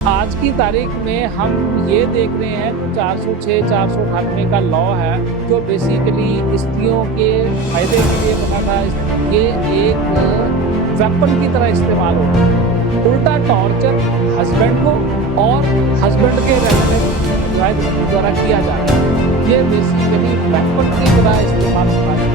आज की तारीख में हम ये देख रहे हैं 406, 498 का लॉ है जो बेसिकली स्त्रियों के फायदे के लिए बना था। ये एक वेपन की तरह इस्तेमाल होता है। उल्टा टॉर्चर हस्बैंड को और हस्बैंड के रिलेटिव द्वारा किया जा रहा है। ये बेसिकली वेपन की तरह इस्तेमाल होता है।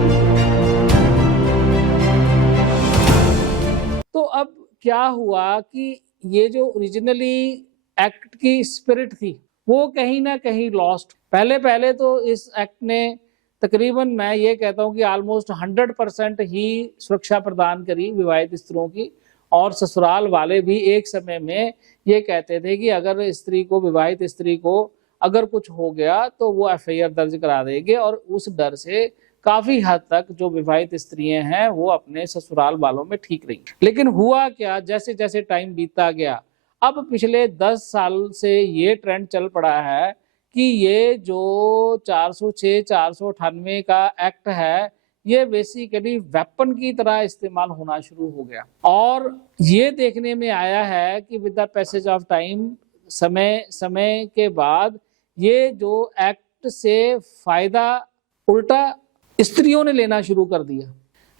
तो अब क्या हुआ कि ये जो ओरिजिनली एक्ट की स्पिरिट थी वो कहीं ना कहीं लॉस्ट। पहले तो इस एक्ट ने तकरीबन मैं ये कहता हूँ कि ऑलमोस्ट 100% ही सुरक्षा प्रदान करी विवाहित स्त्रियों की। और ससुराल वाले भी एक समय में ये कहते थे कि अगर स्त्री को, विवाहित स्त्री को अगर कुछ हो गया तो वो FIR दर्ज करा देंगे। और उस डर से काफी हद तक जो विवाहित स्त्रियां हैं वो अपने ससुराल वालों में ठीक रही। लेकिन हुआ क्या, जैसे जैसे टाइम बीतता गया, अब पिछले 10 साल से ये ट्रेंड चल पड़ा है कि ये जो 406, 498 का एक्ट है ये बेसिकली वेपन की तरह इस्तेमाल होना शुरू हो गया। और ये देखने में आया है कि with the passage of time, समय के बाद ये जो एक्ट से फायदा उल्टा स्त्रियों ने लेना शुरू कर दिया।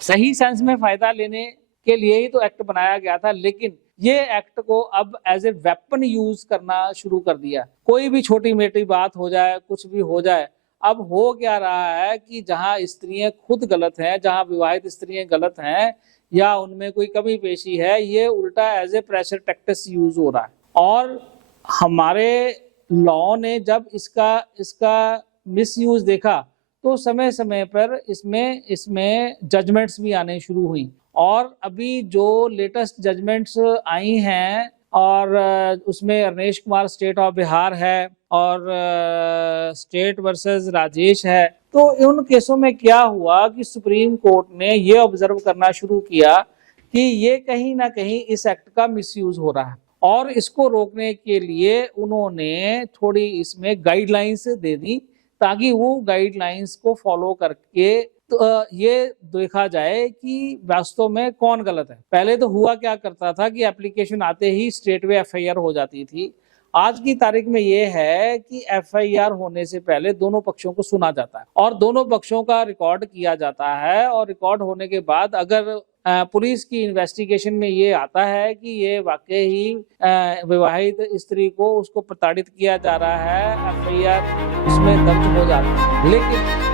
सही सेंस में फायदा लेने के लिए ही तो एक्ट बनाया गया था, लेकिन ये एक्ट को अब एज ए वेपन यूज करना शुरू कर दिया। कोई भी छोटी मोटी बात हो जाए, कुछ भी हो जाए, अब हो क्या रहा है कि जहां स्त्रियां खुद गलत हैं, जहां विवाहित स्त्रियां गलत हैं या उनमें कोई कमी पेशी है, ये उल्टा as a pressure tactics use हो रहा है। और हमारे लॉ ने जब इसका मिसयूज देखा तो समय समय पर इसमें जजमेंट्स भी आने शुरू हुई। और अभी जो लेटेस्ट जजमेंट्स आई हैं और उसमें अरनेश कुमार स्टेट ऑफ बिहार है और स्टेट वर्सेस राजेश है। तो उन केसों में क्या हुआ कि सुप्रीम कोर्ट ने ये ऑब्जर्व करना शुरू किया कि ये कहीं ना कहीं इस एक्ट का मिसयूज हो रहा है। और इसको रोकने के लिए उन्होंने थोड़ी इसमें गाइडलाइंस दे दी ताकि वो गाइडलाइंस को फॉलो करके तो ये देखा जाए कि वास्तव में कौन गलत है। पहले तो हुआ क्या करता था कि एप्लीकेशन आते ही स्ट्रेटवे FIR हो जाती थी। आज की तारीख में ये है कि FIR होने से पहले दोनों पक्षों को सुना जाता है और दोनों पक्षों का रिकॉर्ड किया जाता है। और रिकॉर्ड होने के बाद अगर पुलिस की इन्वेस्टिगेशन में ये आता है कि ये वाकई ही विवाहित स्त्री को उसको प्रताड़ित किया जा रहा है, FIR उसमें दर्ज हो जाती है। लेकिन